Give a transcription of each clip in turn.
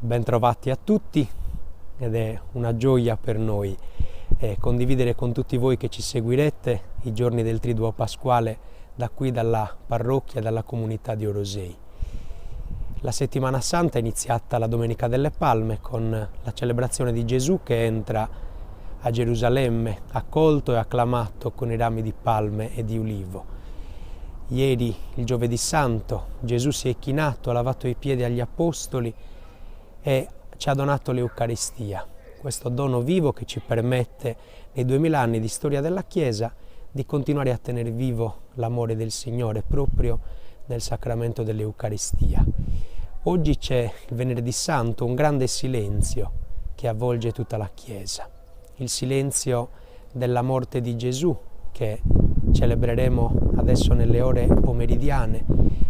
Bentrovati a tutti ed è una gioia per noi condividere con tutti voi che ci seguirete i giorni del Triduo Pasquale da qui, dalla parrocchia, dalla comunità di Orosei. La settimana santa è iniziata la Domenica delle Palme con la celebrazione di Gesù che entra a Gerusalemme, accolto e acclamato con i rami di palme e di ulivo. Ieri, il Giovedì Santo, Gesù si è chinato, ha lavato i piedi agli Apostoli e ci ha donato l'Eucaristia, questo dono vivo che ci permette nei 2000 anni di storia della Chiesa di continuare a tenere vivo l'amore del Signore proprio nel sacramento dell'Eucaristia. Oggi c'è il Venerdì Santo, un grande silenzio che avvolge tutta la Chiesa, il silenzio della morte di Gesù che celebreremo adesso nelle ore pomeridiane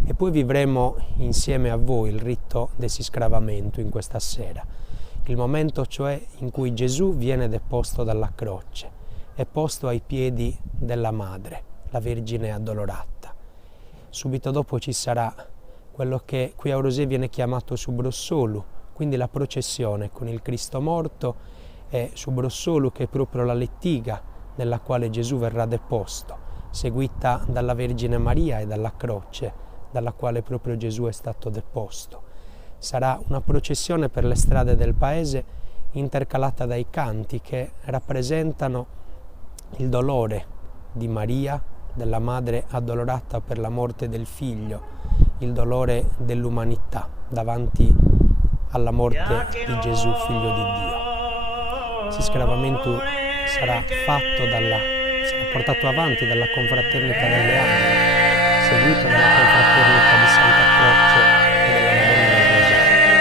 e poi vivremo insieme a voi il rito del Siscravamento in questa sera, il momento cioè in cui Gesù viene deposto dalla croce e posto ai piedi della Madre, la Vergine Addolorata. Subito dopo ci sarà quello che qui a Orosei viene chiamato Subrossolu, quindi la processione con il Cristo morto e Subrossolu che è proprio la lettiga nella quale Gesù verrà deposto, seguita dalla Vergine Maria e dalla croce dalla quale proprio Gesù è stato deposto. Sarà una processione per le strade del paese intercalata dai canti che rappresentano il dolore di Maria, della Madre addolorata per la morte del Figlio, il dolore dell'umanità davanti alla morte di Gesù, Figlio di Dio. Il Siscravamento sarà portato avanti dalla Confraternita delle Anime, seguito dalla Confraternita di Santa Croce e della Madonna del Rosario.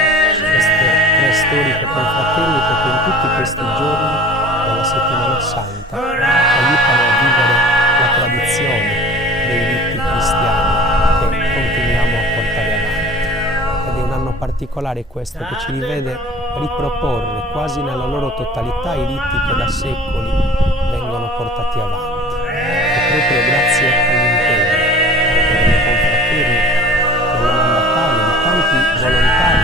Queste tre storiche confraternite che in tutti questi giorni della Settimana Santa aiutano a vivere la tradizione dei riti cristiani che continuiamo a portare avanti. Ed è un anno particolare questo che ci rivede riproporre quasi nella loro totalità i riti che da secoli vengono portati avanti. E proprio grazie all'impegno delle confraternite, delle mandatarie, di tanti volontari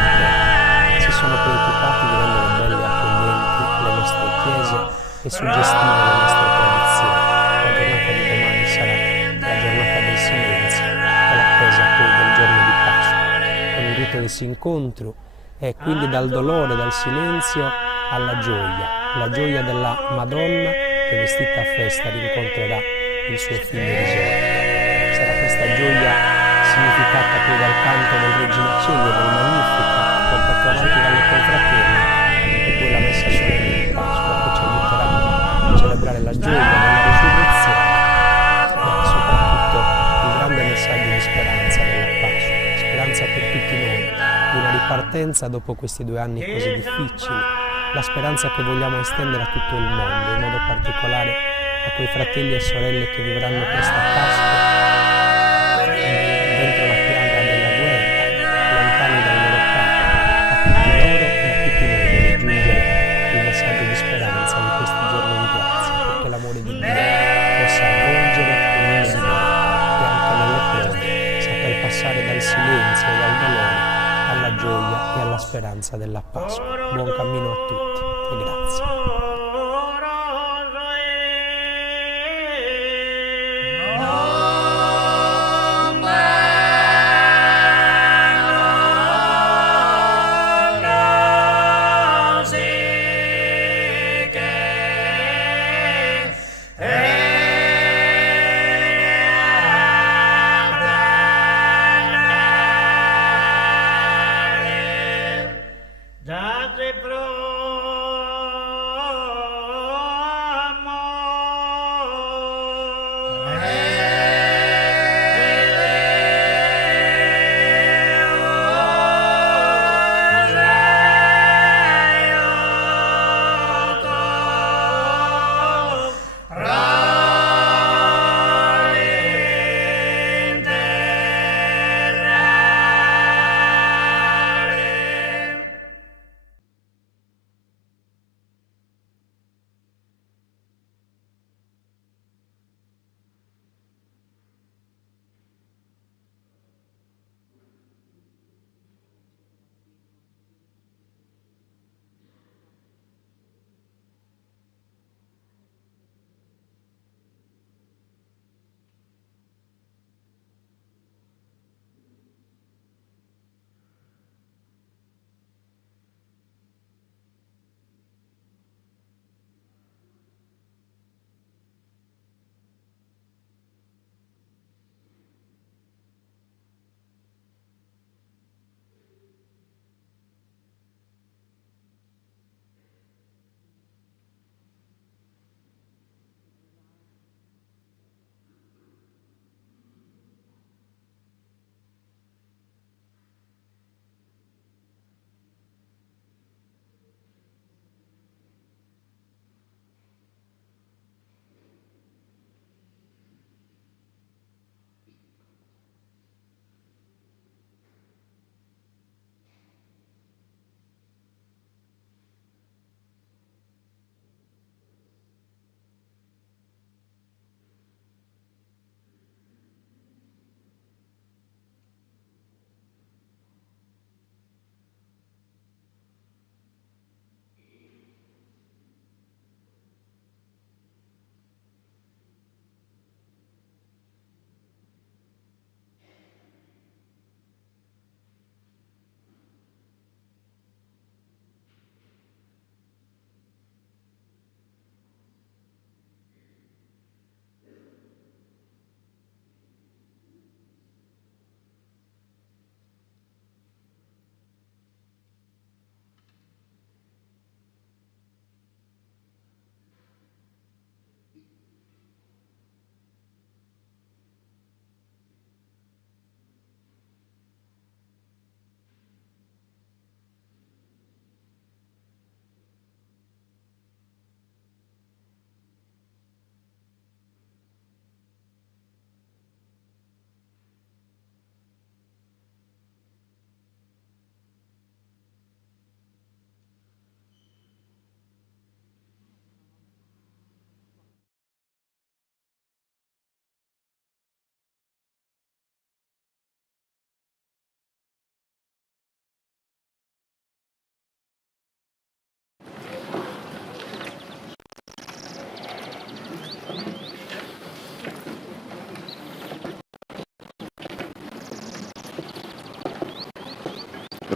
che si sono preoccupati di rendere belle e accoglienti le nostre chiese e suggestive le nostre tradizioni. La giornata di domani sarà la giornata del silenzio e l'attesa poi del giorno di Pasqua, con il rito del Sincontro e quindi dal dolore, dal silenzio alla gioia, la gioia della Madonna che vestita a festa rincontrerà il suo figlio risorto. Sarà questa gioia significata poi dal canto del Regina Coeli e del Magnificat, portato avanti dalle confraternite, e poi la messa solenne di Pasqua che ci aiuterà a celebrare la gioia della risurrezione e soprattutto il grande messaggio di speranza della Pasqua, speranza per tutti noi, di una ripartenza dopo questi 2 anni così difficili, la speranza che vogliamo estendere a tutto il mondo, in modo particolare a quei fratelli e sorelle che vivranno questa Pasqua dentro la piaga della guerra, lontani dai loro cari. A tutti loro e a tutti noi voglio giungere il messaggio di speranza di questi giorni di grazia, perché l'amore di Dio possa avvolgere ognuno di noi e anche nelle prove saper passare dal silenzio e dal dolore alla gioia e alla speranza della Pasqua. Buon cammino a tutti e grazie. Date pro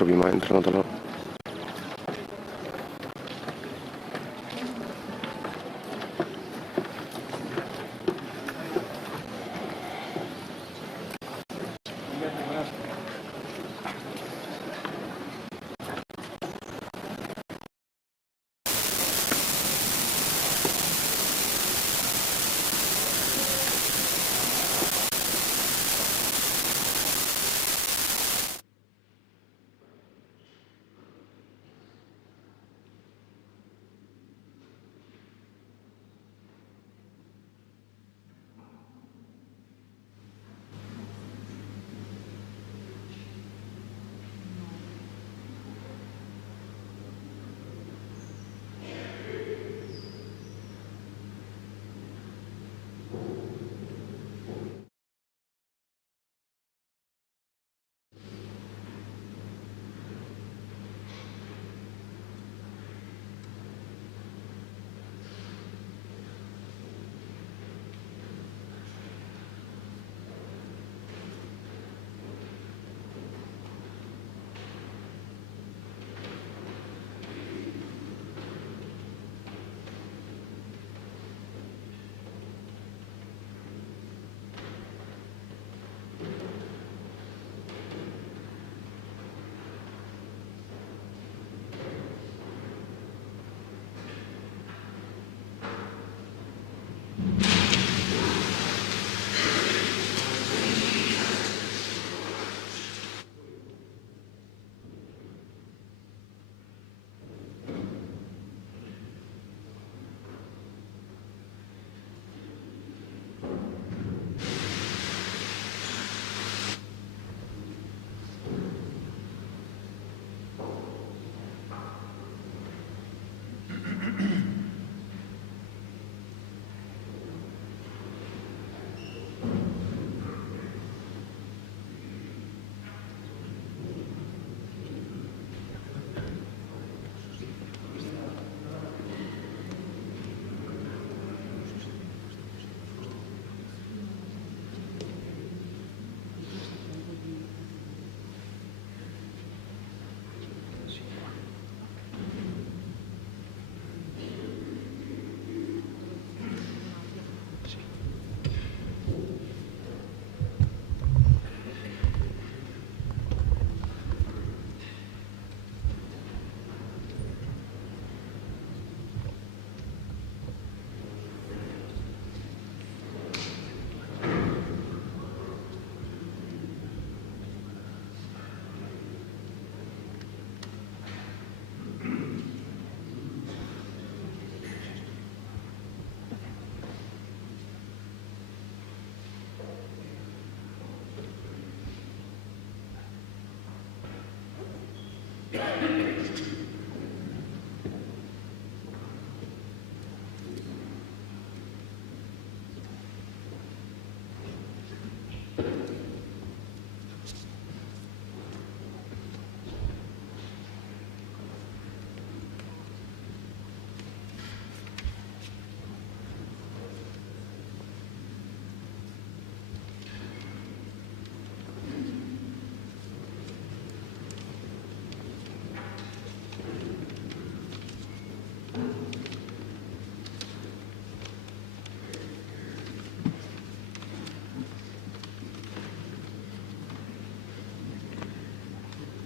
prima entrano da loro.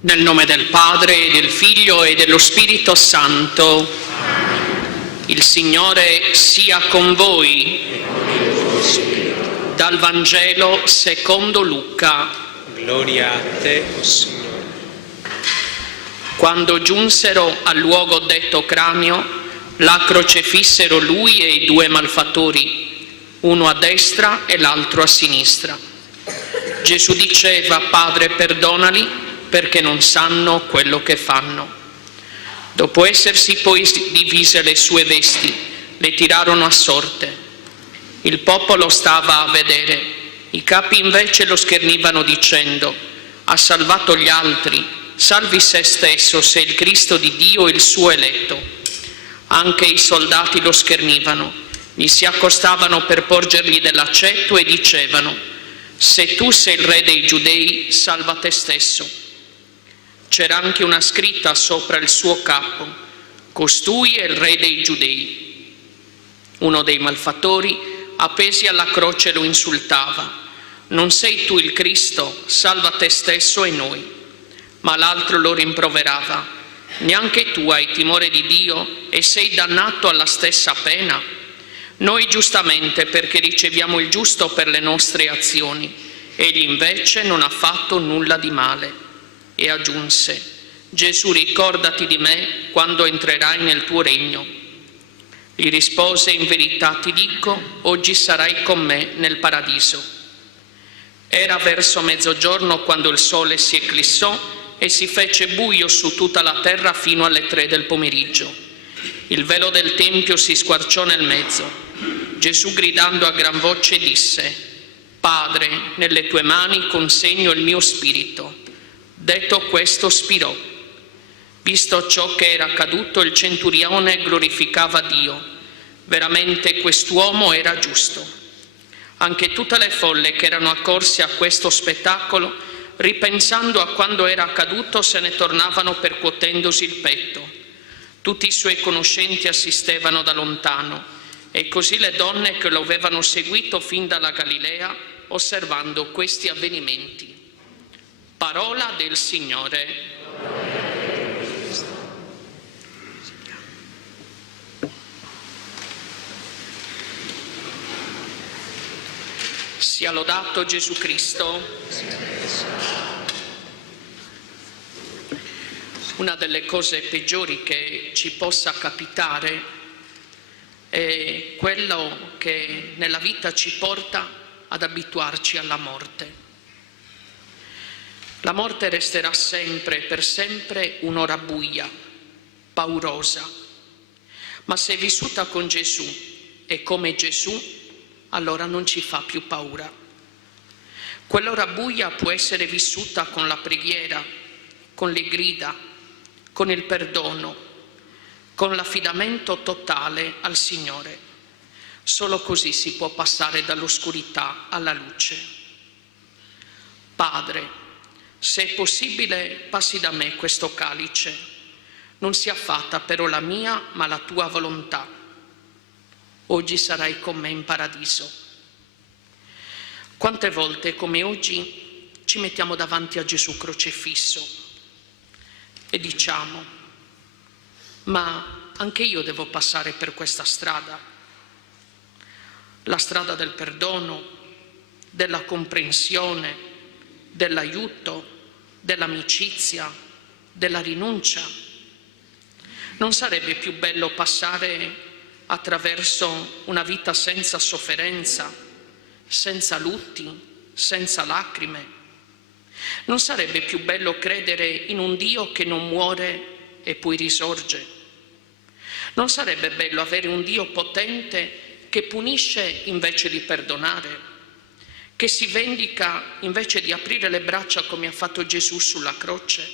Nel nome del Padre, del Figlio e dello Spirito Santo. Il Signore sia con voi. Dal Vangelo secondo Luca. Gloria a te, o Signore. Quando giunsero al luogo detto Cranio, là crocefissero lui e i due malfattori, uno a destra e l'altro a sinistra. Gesù diceva: Padre, perdonali, perché non sanno quello che fanno. Dopo essersi poi divise le sue vesti, le tirarono a sorte. Il popolo stava a vedere, i capi invece lo schernivano dicendo: ha salvato gli altri, salvi se stesso se è il Cristo di Dio, il suo eletto. Anche i soldati lo schernivano, gli si accostavano per porgergli dell'aceto e dicevano: se tu sei il re dei Giudei, salva te stesso. C'era anche una scritta sopra il suo capo: costui è il re dei Giudei. Uno dei malfattori, appesi alla croce, lo insultava: non sei tu il Cristo? Salva te stesso e noi. Ma l'altro lo rimproverava: neanche tu hai timore di Dio e sei dannato alla stessa pena? Noi giustamente, perché riceviamo il giusto per le nostre azioni, egli invece non ha fatto nulla di male. E aggiunse: Gesù, ricordati di me quando entrerai nel tuo regno. Gli rispose: in verità ti dico, oggi sarai con me nel paradiso. Era verso mezzogiorno quando il sole si eclissò e si fece buio su tutta la terra fino alle 3 del pomeriggio. Il velo del Tempio si squarciò nel mezzo. Gesù, gridando a gran voce, disse: Padre, nelle tue mani consegno il mio spirito. Detto questo, spirò. Visto ciò che era accaduto, il centurione glorificava Dio. Veramente quest'uomo era giusto. Anche tutte le folle che erano accorse a questo spettacolo, ripensando a quando era accaduto, se ne tornavano percuotendosi il petto. Tutti i suoi conoscenti assistevano da lontano, e così le donne che lo avevano seguito fin dalla Galilea, osservando questi avvenimenti. Parola del Signore. Sia lodato Gesù Cristo. Una delle cose peggiori che ci possa capitare è quello che nella vita ci porta ad abituarci alla morte. La morte resterà sempre, per sempre, un'ora buia, paurosa. Ma se è vissuta con Gesù e come Gesù, allora non ci fa più paura. Quell'ora buia può essere vissuta con la preghiera, con le grida, con il perdono, con l'affidamento totale al Signore. Solo così si può passare dall'oscurità alla luce. Padre, se è possibile, passi da me questo calice. Non sia fatta però la mia, ma la tua volontà. Oggi sarai con me in paradiso. Quante volte, come oggi, ci mettiamo davanti a Gesù crocefisso e diciamo: ma anche io devo passare per questa strada, la strada del perdono, della comprensione, dell'aiuto, dell'amicizia, della rinuncia. Non sarebbe più bello passare attraverso una vita senza sofferenza, senza lutti, senza lacrime? Non sarebbe più bello credere in un Dio che non muore e poi risorge? Non sarebbe bello avere un Dio potente che punisce invece di perdonare, che si vendica invece di aprire le braccia come ha fatto Gesù sulla croce?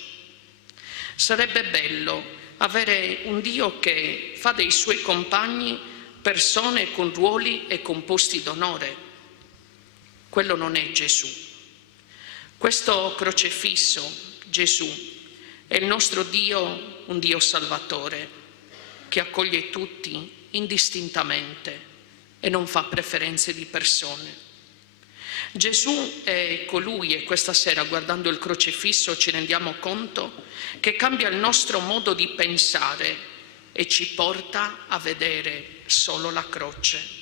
Sarebbe bello avere un Dio che fa dei suoi compagni persone con ruoli e con posti d'onore. Quello non è Gesù. Questo crocefisso, Gesù, è il nostro Dio, un Dio salvatore, che accoglie tutti indistintamente e non fa preferenze di persone. Gesù è colui, e questa sera, guardando il crocefisso, ci rendiamo conto che cambia il nostro modo di pensare e ci porta a vedere solo la croce.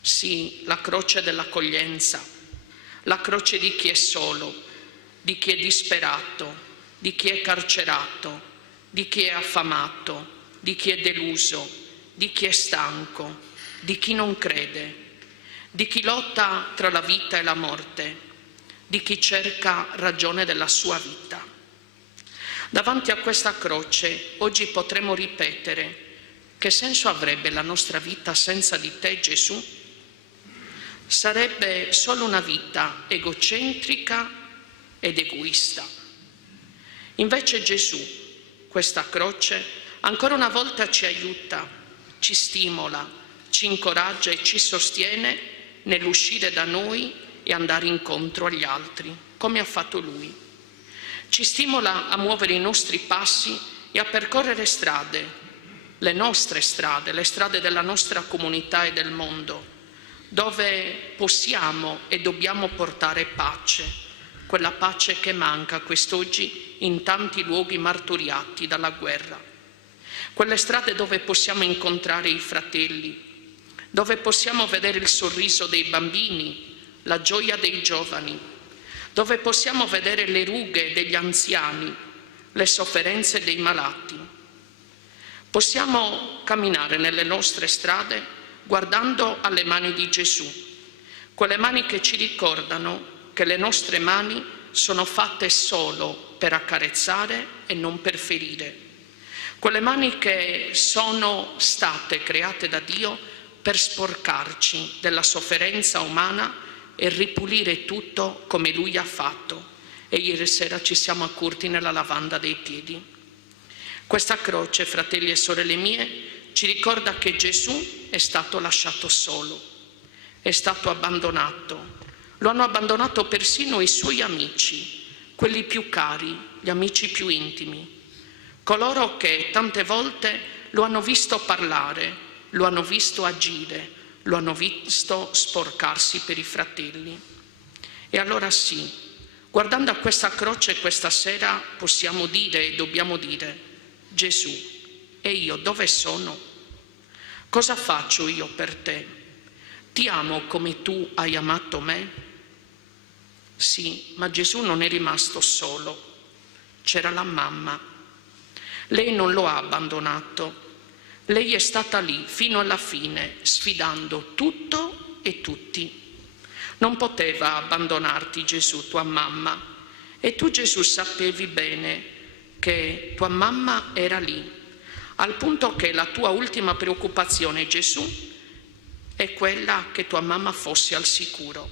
Sì, la croce dell'accoglienza, la croce di chi è solo, di chi è disperato, di chi è carcerato, di chi è affamato, di chi è deluso, di chi è stanco, di chi non crede, di chi lotta tra la vita e la morte, di chi cerca ragione della sua vita. Davanti a questa croce oggi potremo ripetere: che senso avrebbe la nostra vita senza di te, Gesù? Sarebbe solo una vita egocentrica ed egoista. Invece Gesù, questa croce, ancora una volta ci aiuta, ci stimola, ci incoraggia e ci sostiene nell'uscire da noi e andare incontro agli altri, come ha fatto Lui. Ci stimola a muovere i nostri passi e a percorrere strade, le nostre strade, le strade della nostra comunità e del mondo, dove possiamo e dobbiamo portare pace, quella pace che manca quest'oggi in tanti luoghi martoriati dalla guerra. Quelle strade dove possiamo incontrare i fratelli, dove possiamo vedere il sorriso dei bambini, la gioia dei giovani, dove possiamo vedere le rughe degli anziani, le sofferenze dei malati. Possiamo camminare nelle nostre strade guardando alle mani di Gesù, quelle mani che ci ricordano che le nostre mani sono fatte solo per accarezzare e non per ferire. Quelle mani che sono state create da Dio per sporcarci della sofferenza umana e ripulire tutto come Lui ha fatto. E ieri sera ci siamo accurti nella lavanda dei piedi. Questa croce, fratelli e sorelle mie, ci ricorda che Gesù è stato lasciato solo, è stato abbandonato. Lo hanno abbandonato persino i suoi amici, quelli più cari, gli amici più intimi, coloro che tante volte lo hanno visto parlare, lo hanno visto agire, lo hanno visto sporcarsi per i fratelli. E allora sì, guardando a questa croce questa sera possiamo dire e dobbiamo dire: Gesù, e io dove sono? Cosa faccio io per te? Ti amo come tu hai amato me? Sì, ma Gesù non è rimasto solo, c'era la mamma. Lei non lo ha abbandonato, lei è stata lì fino alla fine, sfidando tutto e tutti. Non poteva abbandonarti Gesù, tua mamma, e tu Gesù sapevi bene che tua mamma era lì, al punto che la tua ultima preoccupazione, Gesù, è quella che tua mamma fosse al sicuro.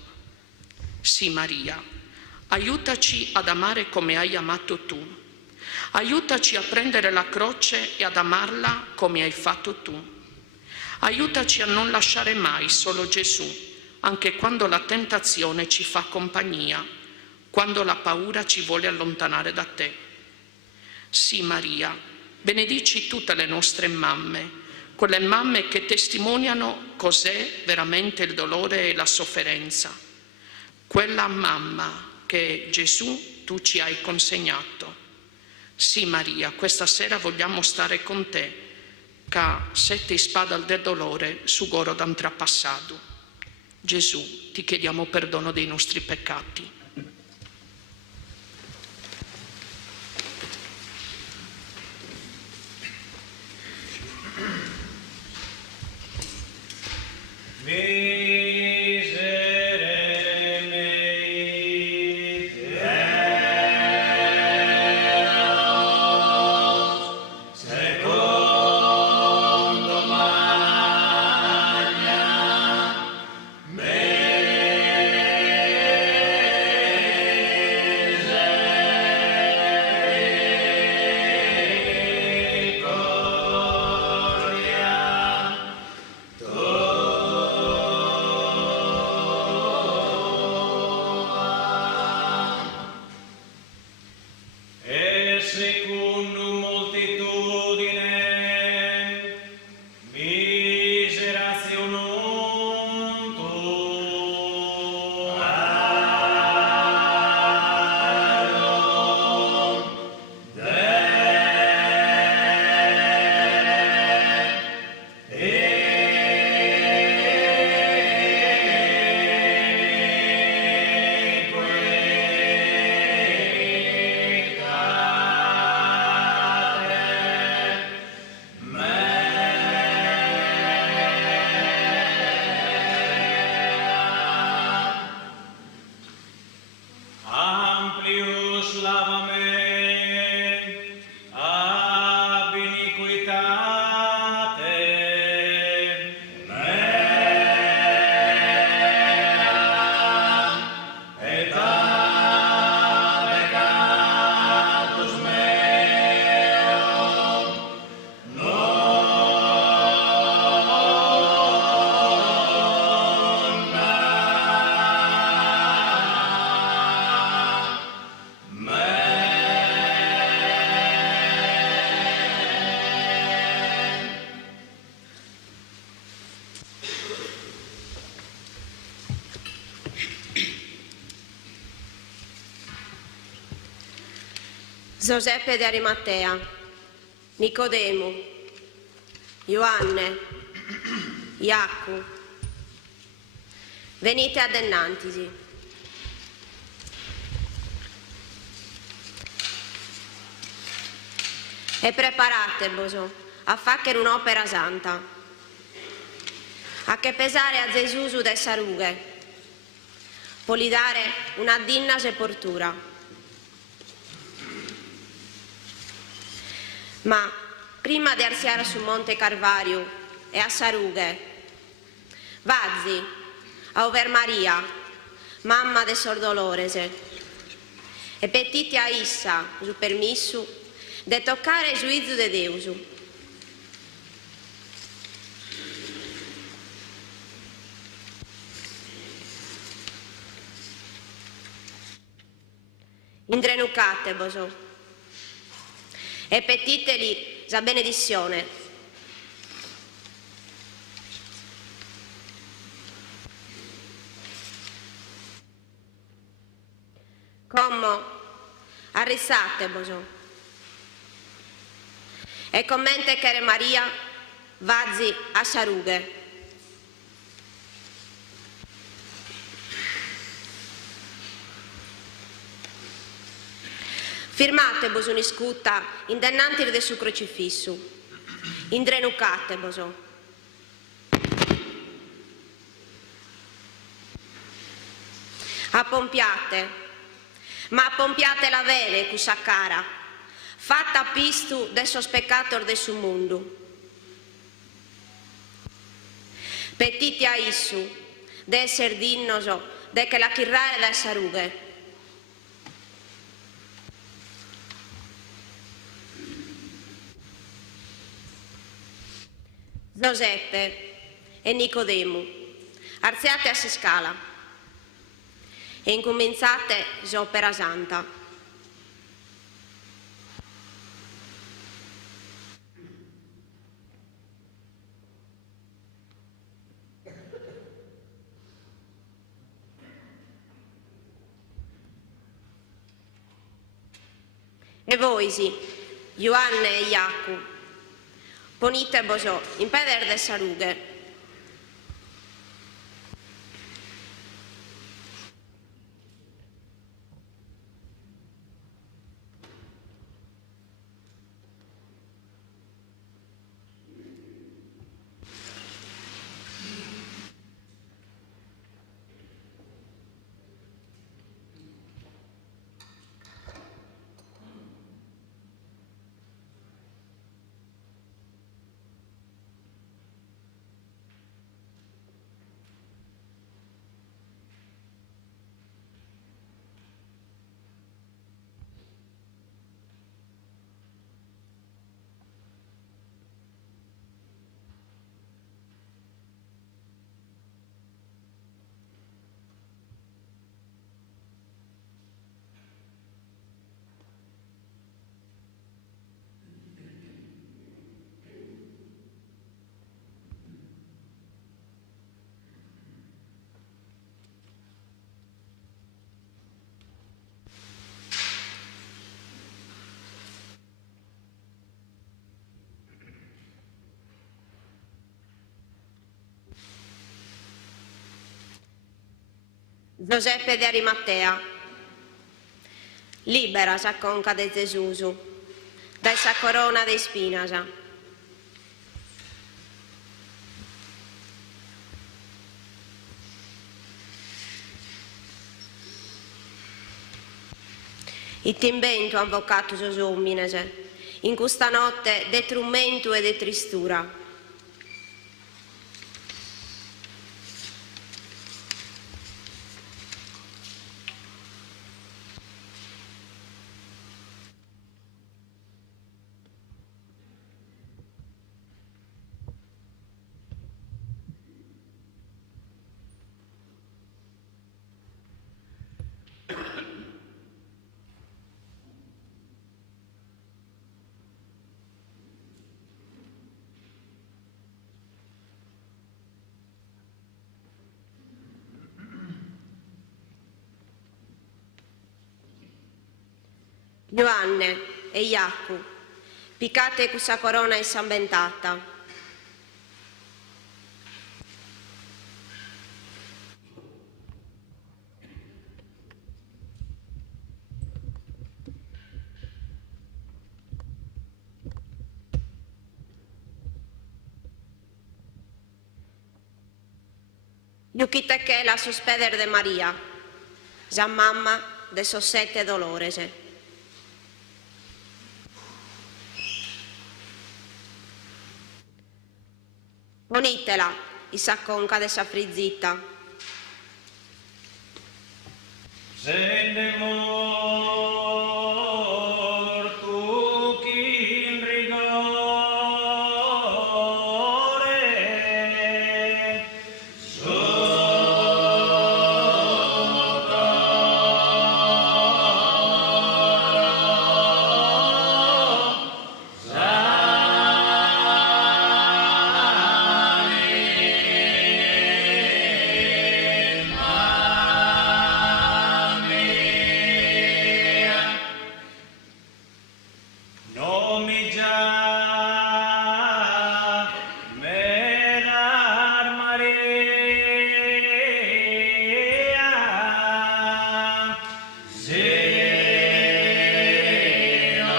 Sì, Maria, aiutaci ad amare come hai amato tu. Aiutaci a prendere la croce e ad amarla come hai fatto tu. Aiutaci a non lasciare mai solo Gesù, anche quando la tentazione ci fa compagnia, quando la paura ci vuole allontanare da te. Sì, Maria, benedici tutte le nostre mamme, quelle mamme che testimoniano cos'è veramente il dolore e la sofferenza. Quella mamma che Gesù tu ci hai consegnato. Sì, Maria, questa sera vogliamo stare con te, che sette spada del dolore su goro d'han trapassato. Gesù, ti chiediamo perdono dei nostri peccati. Giuseppe di Arimatea, Nicodemo, Ioanne, Iacu, venite addennantisi. E preparatevos a fare un'opera santa, a che pesare a Gesù su de sarughe, poi dare una digna sepoltura. Ma prima di arsiare sul Monte Calvario e a sarughe, vazzi a Over Maria, mamma de Sor Dolorese, e petiti a issa su permesso de toccare il giudizio de Deus. Indrenucatevos e petiteli la benedizione. Come arrisatevos e commente che Maria vazzi a sarughe. Firmatevos un'iscutta indennanti del suo crocifisso, indrenucatevos. Appompiate, ma appompiate la vere cusa cara, fatta a pistu del sospeccator del suo mondo. Petiti a issu, de esser dignoso, de che la chirrare da sarughe. Giuseppe e Nicodemo, arziate a si scala e incominciate l'opera santa. E voi sì, Ioanne e Iacu, ponitevos in peder de sarughe. Giuseppe di Arimatea, libera sa conca de Gesù, da essa corona de spinasa. Il timbento avvocato sos omines, in questa notte de trumento e de tristura. Ioanne, e Iaccu, piccate questa corona insambentata. Yuquite che la sospeder de Maria, Gian mamma de sossette dolorese. Ponitela, i sacconca de sa frizzita. Se ne mortu chi in rigore nomi già me dar Maria se no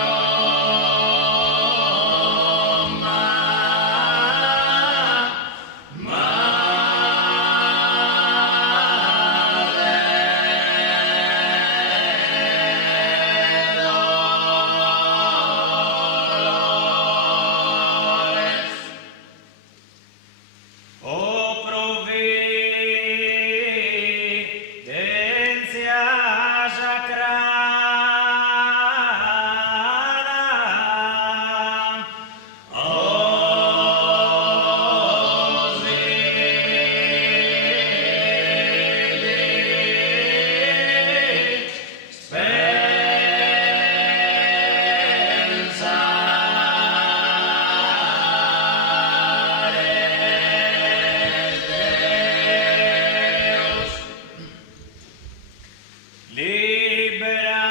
o providencia sacrada, libera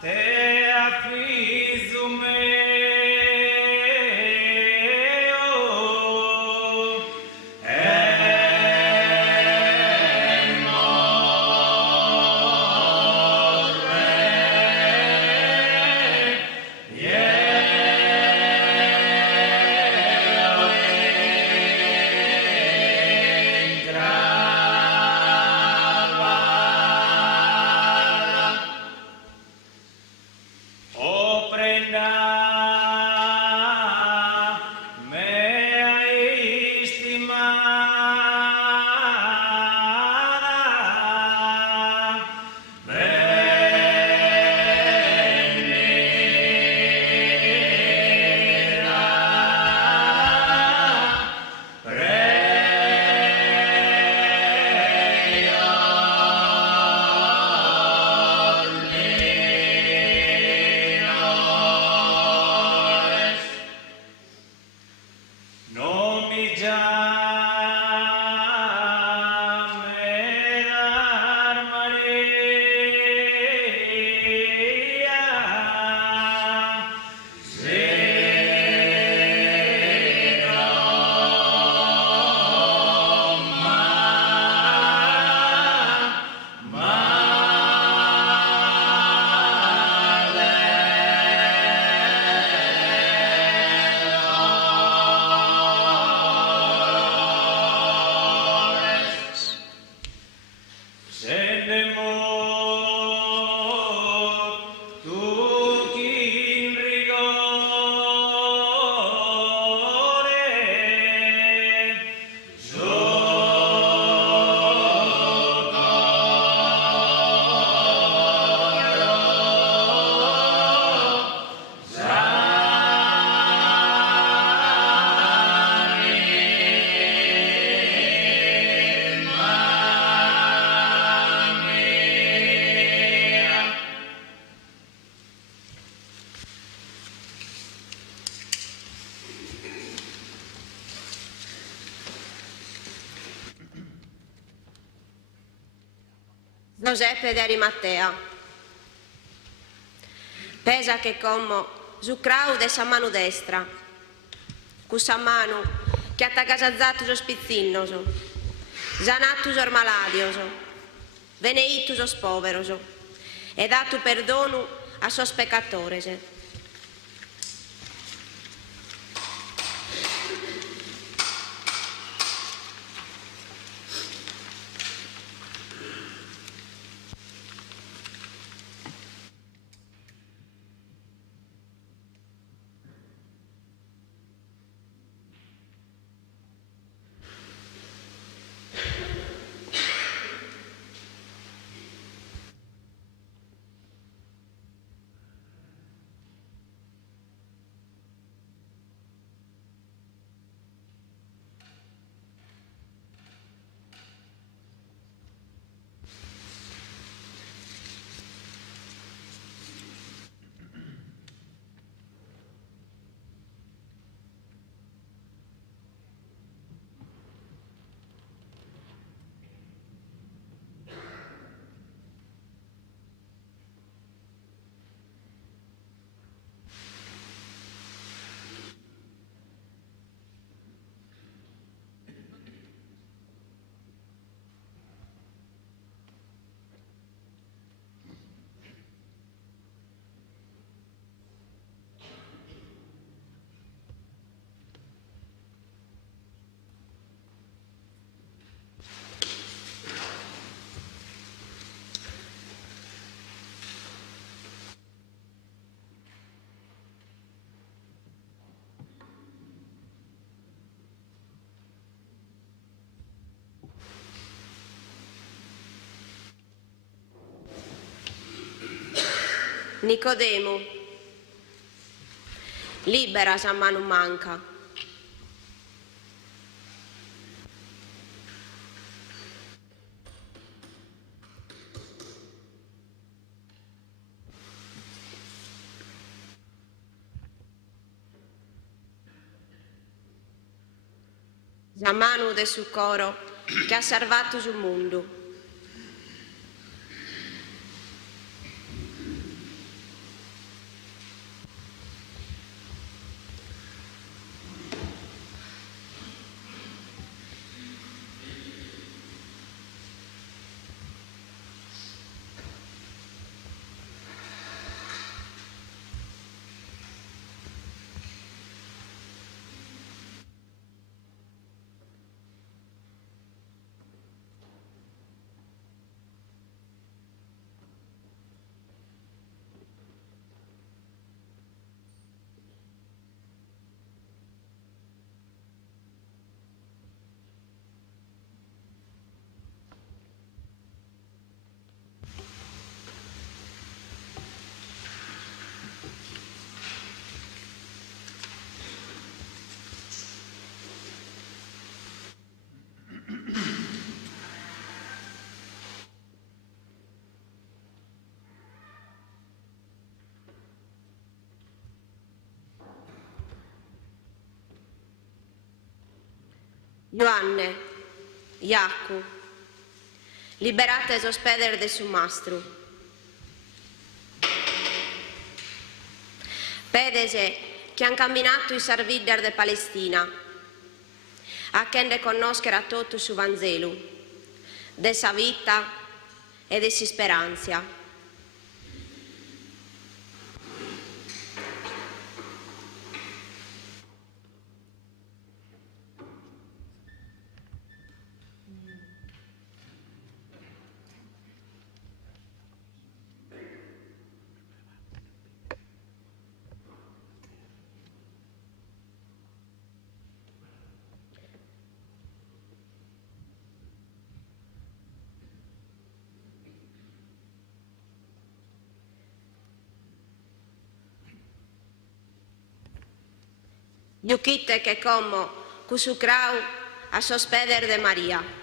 te affisum meo e morre o prenda mea estimada, nomi già me dar Maria se no se ne mortu chi in rigore Giuseppe de Arimatea, Pesa che como su crau de sa mano destra, cu sa mano che ha tagazazzato so spizzinnoso, zanattu so maladioso, veneittu so poveroso, e dato perdono a sos peccatores. Nicodemo, libera sa mano manca. Sa mano de su coro che ha salvato sul mondo. Ioanne, Iaccu, liberate sospedere de su mastru. Pedese che han camminato i sarvidder de Palestina, a che ne conoscere a tutto su Vangelo, de sa vita e de si speranza. Io chitte che como cusu crau a sospeder de Maria.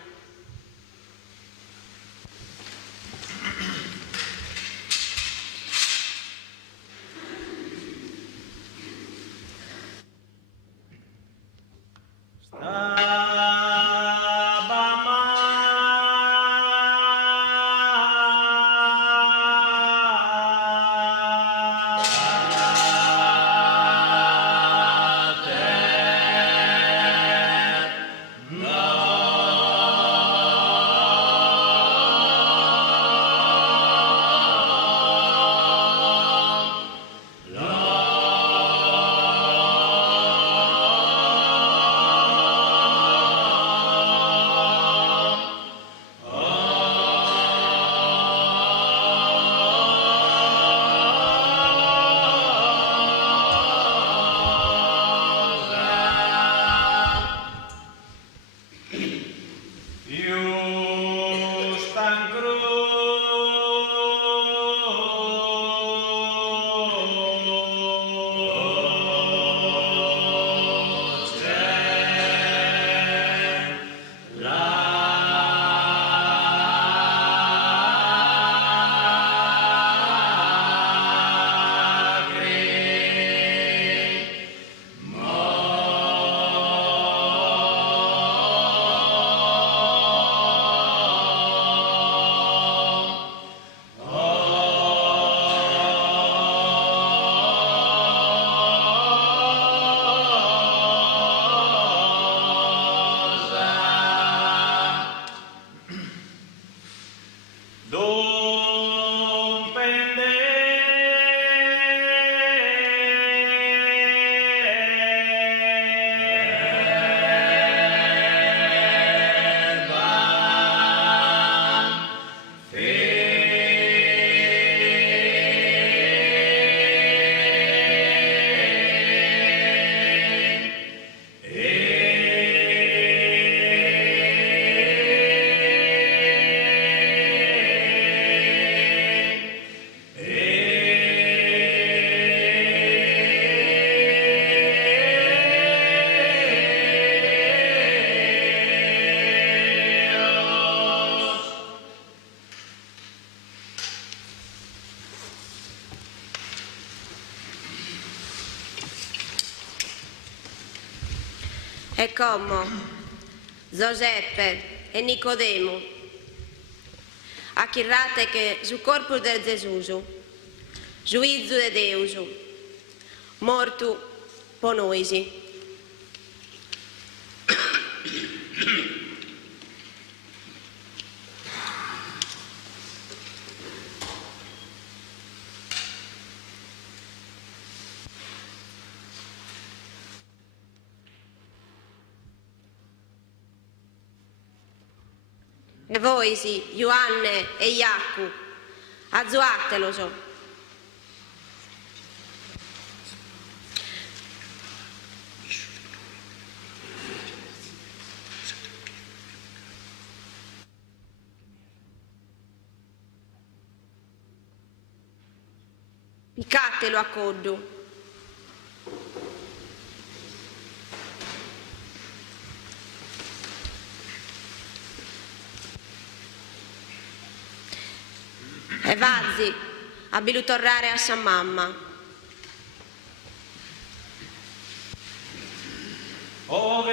E como Giuseppe e Nicodemo accirrate che su corpo di Gesù, giudizio di Dio, morto per noi. E voi sì, Ioanne e Iaccu, azzuatelo so. Piccatelo a coddo. E vazzi, abbiamo tornare a San Mamma. O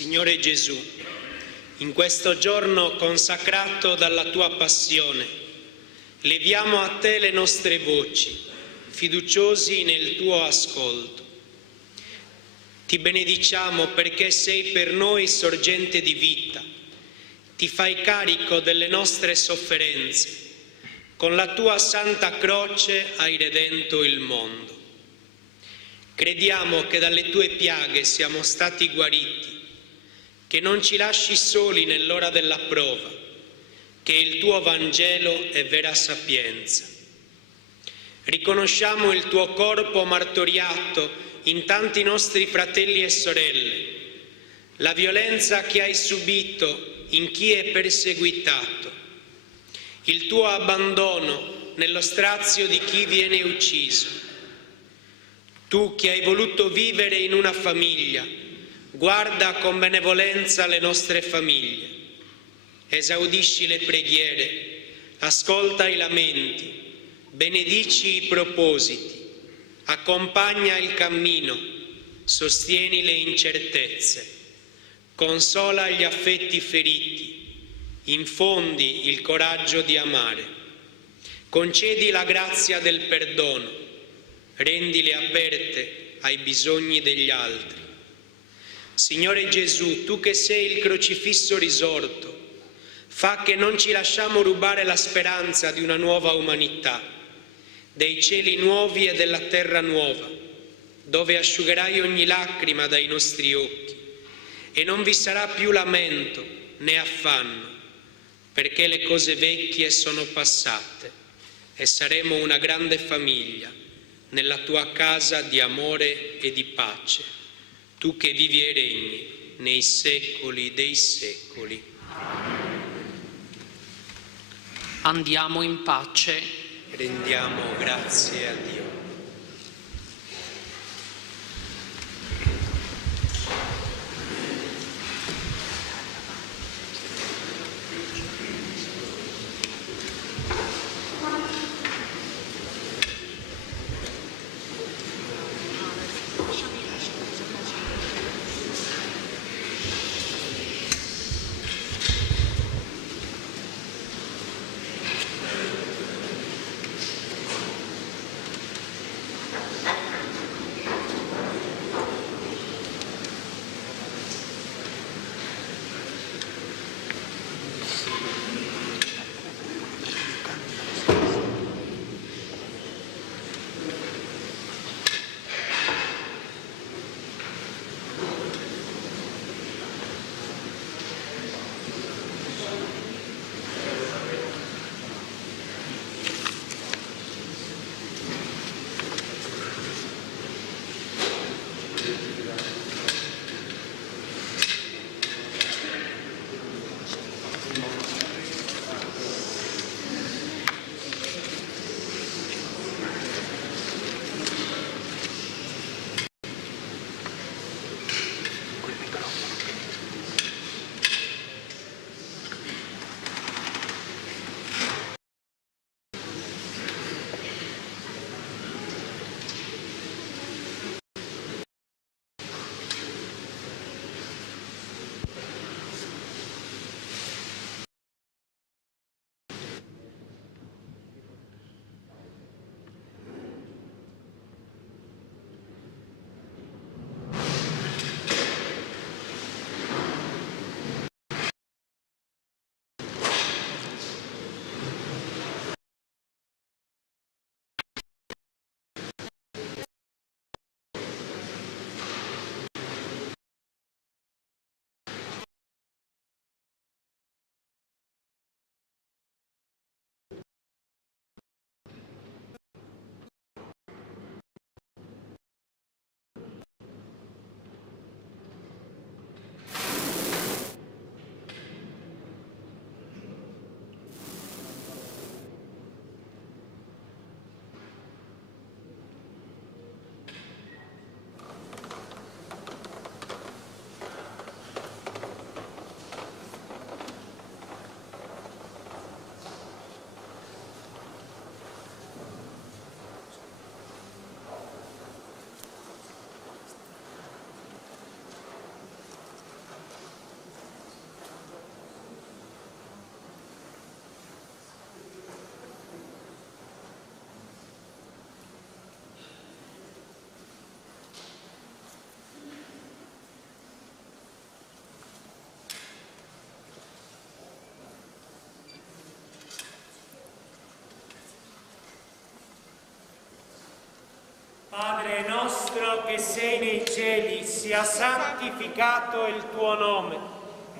Signore Gesù, in questo giorno consacrato dalla Tua passione, leviamo a Te le nostre voci, fiduciosi nel Tuo ascolto. Ti benediciamo perché sei per noi sorgente di vita, ti fai carico delle nostre sofferenze, con la Tua Santa Croce hai redento il mondo. Crediamo che dalle Tue piaghe siamo stati guariti, che non ci lasci soli nell'ora della prova, che il Tuo Vangelo è vera sapienza. Riconosciamo il Tuo corpo martoriato in tanti nostri fratelli e sorelle, la violenza che hai subito in chi è perseguitato, il Tuo abbandono nello strazio di chi viene ucciso. Tu che hai voluto vivere in una famiglia, guarda con benevolenza le nostre famiglie, esaudisci le preghiere, ascolta i lamenti, benedici i propositi, accompagna il cammino, sostieni le incertezze, consola gli affetti feriti, infondi il coraggio di amare, concedi la grazia del perdono, rendile aperte ai bisogni degli altri. Signore Gesù, Tu che sei il crocifisso risorto, fa che non ci lasciamo rubare la speranza di una nuova umanità, dei cieli nuovi e della terra nuova, dove asciugherai ogni lacrima dai nostri occhi e non vi sarà più lamento né affanno, perché le cose vecchie sono passate e saremo una grande famiglia nella Tua casa di amore e di pace. Tu che vivi e regni nei secoli dei secoli. Andiamo in pace. Rendiamo grazie a Dio. nostro che sei nei cieli, sia santificato il tuo nome.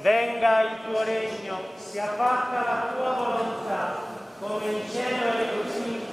Venga il tuo regno, sia fatta la tua volontà, come in cielo e così